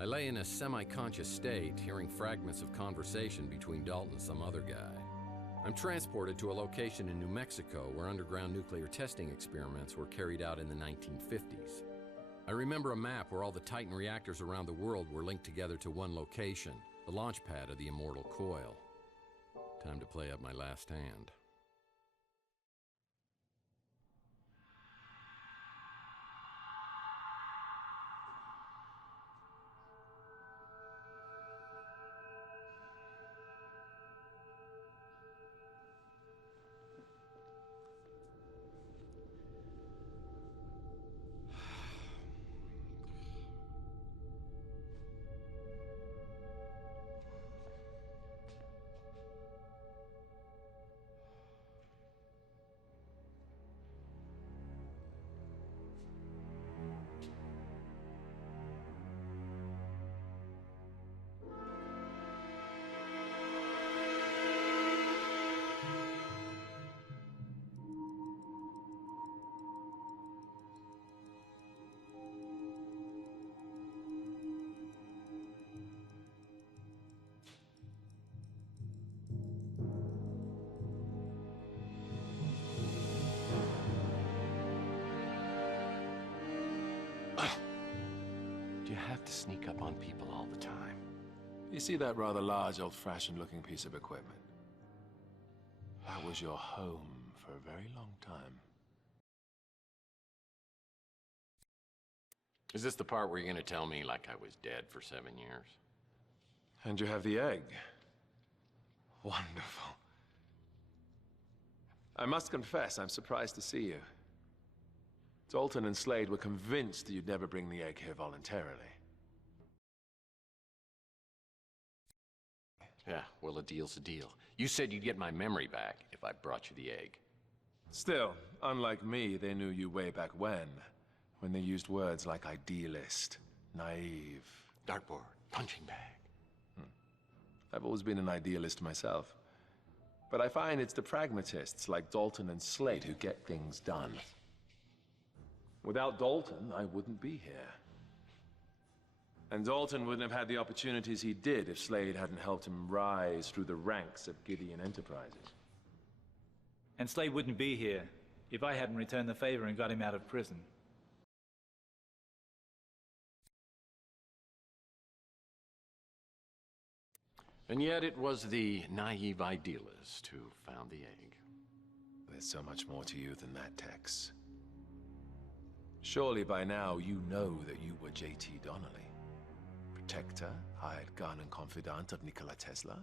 I lay in a semi-conscious state, hearing fragments of conversation between Dalton and some other guy. I'm transported to a location in New Mexico where underground nuclear testing experiments were carried out in the 1950s. I remember a map where all the Titan reactors around the world were linked together to one location, the launch pad of the immortal coil. Time to play up my last hand. Do you have to sneak up on people all the time? You see that rather large, old-fashioned looking piece of equipment? That was your home for a very long time. Is this the part where you're going to tell me like I was dead for 7 years? And you have the egg. Wonderful. I must confess, I'm surprised to see you. Dalton and Slade were convinced that you'd never bring the egg here voluntarily. Yeah, well, a deal's a deal. You said you'd get my memory back if I brought you the egg. Still, unlike me, they knew you way back when they used words like idealist, naive. Dartboard, punching bag. I've always been an idealist myself. But I find it's the pragmatists like Dalton and Slade who get things done. Without Dalton, I wouldn't be here. And Dalton wouldn't have had the opportunities he did if Slade hadn't helped him rise through the ranks of Gideon Enterprises. And Slade wouldn't be here if I hadn't returned the favor and got him out of prison. And yet it was the naive idealist who found the egg. There's so much more to you than that, Tex. Surely by now you know that you were J.T. Donnelly, protector, hired gun and confidant of Nikola Tesla?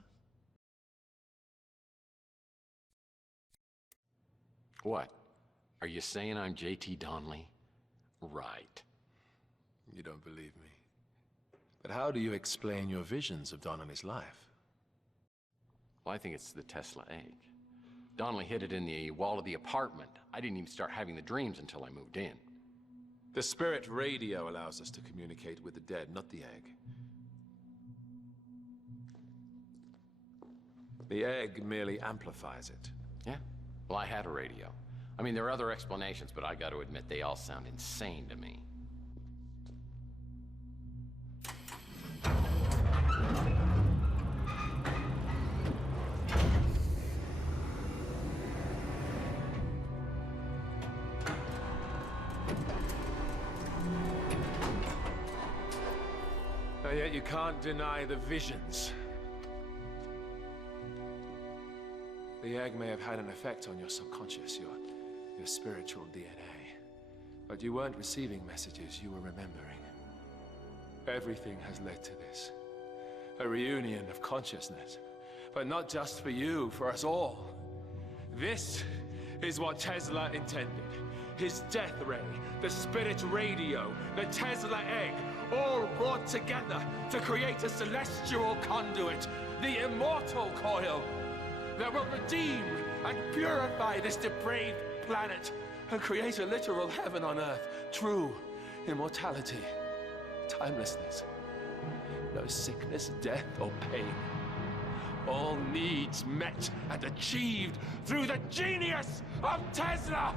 What? Are you saying I'm J.T. Donnelly? Right. You don't believe me. But how do you explain your visions of Donnelly's life? Well, I think it's the Tesla egg. Donnelly hid it in the wall of the apartment. I didn't even start having the dreams until I moved in. The spirit radio allows us to communicate with the dead, not the egg. The egg merely amplifies it. Yeah? Well, I had a radio. I mean, there are other explanations, but I got to admit they all sound insane to me. And yet you can't deny the visions. The egg may have had an effect on your subconscious, your spiritual DNA. But you weren't receiving messages, you were remembering. Everything has led to this. A reunion of consciousness. But not just for you, for us all. This is what Tesla intended. His death ray, the spirit radio, the Tesla egg, all brought together to create a celestial conduit, the immortal coil, that will redeem and purify this depraved planet and create a literal heaven on Earth. True immortality, timelessness. No sickness, death, or pain. All needs met and achieved through the genius of Tesla!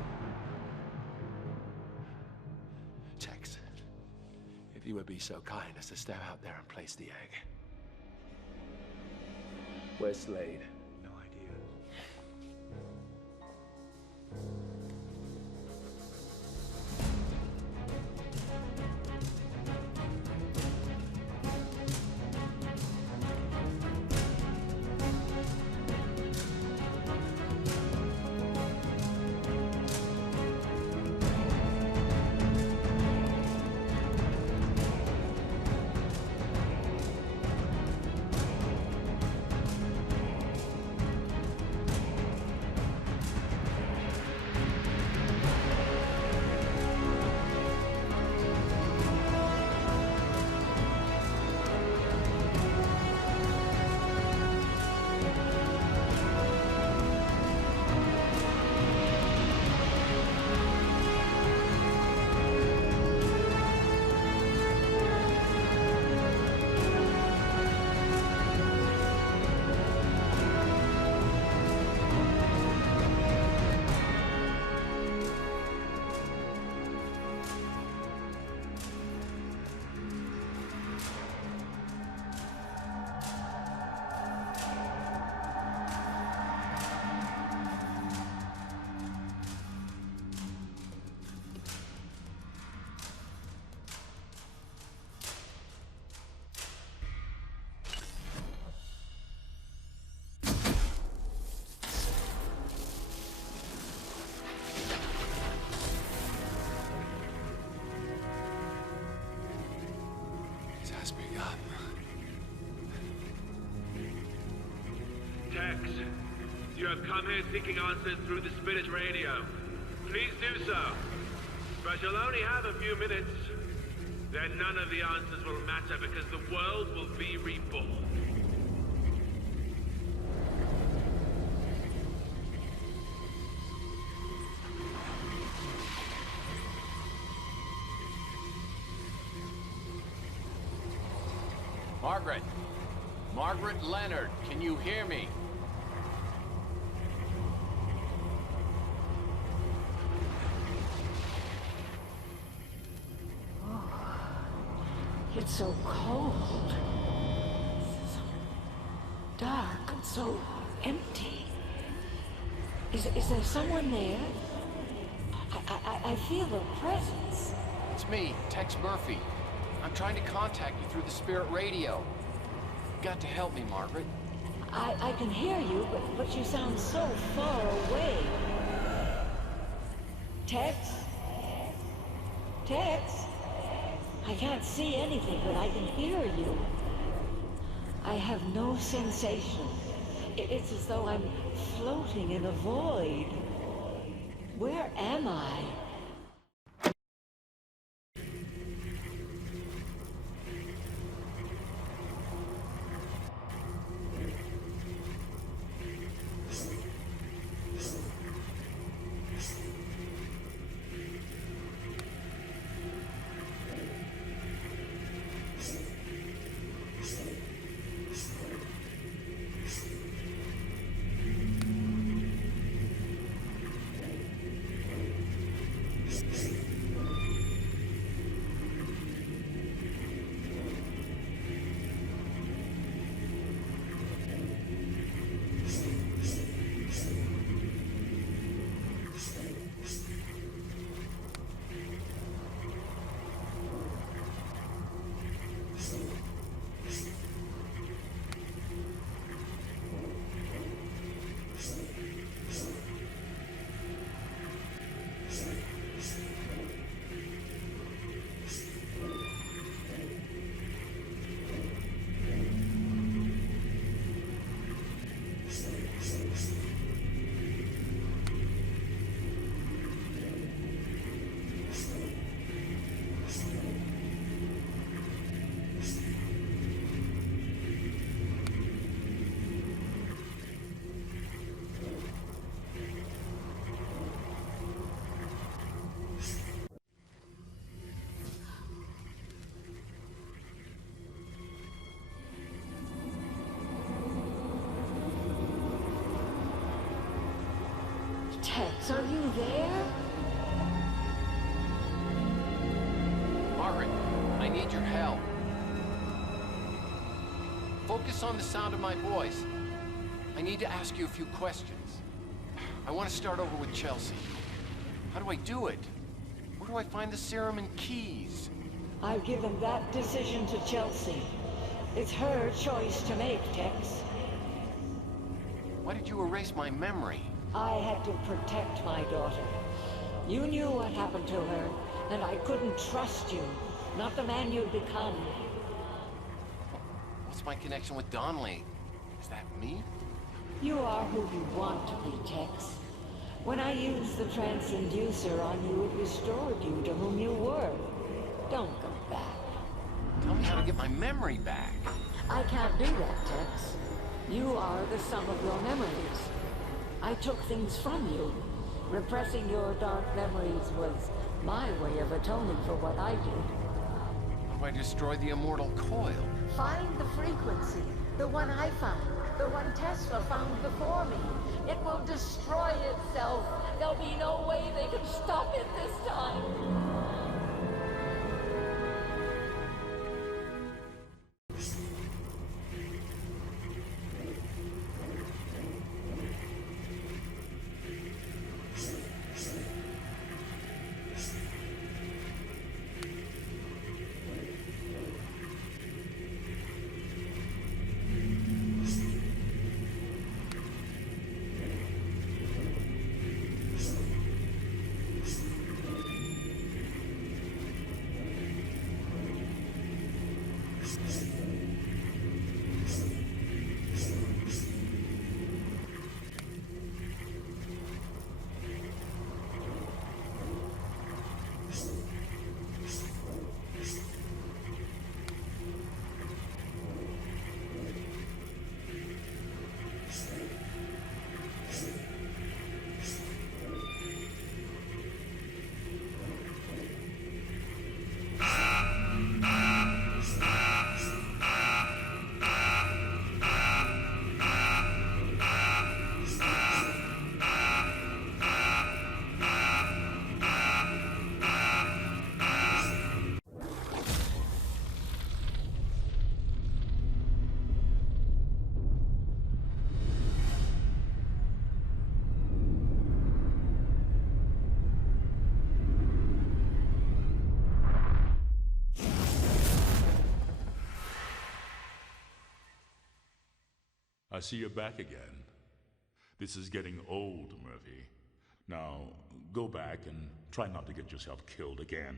Tex, if you would be so kind as to step out there and place the egg. Where's Slade? No idea. It has begun. Tex, you have come here seeking answers through the spirit radio. Please do so. But you'll only have a few minutes. Then none of the answers will matter because the world will be reborn. Margaret! Margaret Leonard, can you hear me? It's so cold. So dark and so empty. Is there someone there? I feel a presence. It's me, Tex Murphy. I'm trying to contact you through the spirit radio. You've got to help me, Margaret. I can hear you, but you sound so far away. Tex? Tex? I can't see anything, but I can hear you. I have no sensation. It's as though I'm floating in a void. Where am I? Tex, are you there? Margaret, I need your help. Focus on the sound of my voice. I need to ask you a few questions. I want to start over with Chelsea. How do I do it? Where do I find the serum and keys? I've given that decision to Chelsea. It's her choice to make, Tex. Why did you erase my memory? I had to protect my daughter. You knew what happened to her, and I couldn't trust you. Not the man you'd become. What's my connection with Donnelly? Is that me? You are who you want to be, Tex. When I used the transducer on you, it restored you to whom you were. Don't go back. Tell me how to get my memory back. I can't do that, Tex. You are the sum of your memories. I took things from you. Repressing your dark memories was my way of atoning for what I did. How do I destroy the immortal coil? Find the frequency. The one I found. The one Tesla found before me. It will destroy itself. There'll be no way they can stop it this time. I see you're back again. This is getting old, Murphy. Now, go back and try not to get yourself killed again.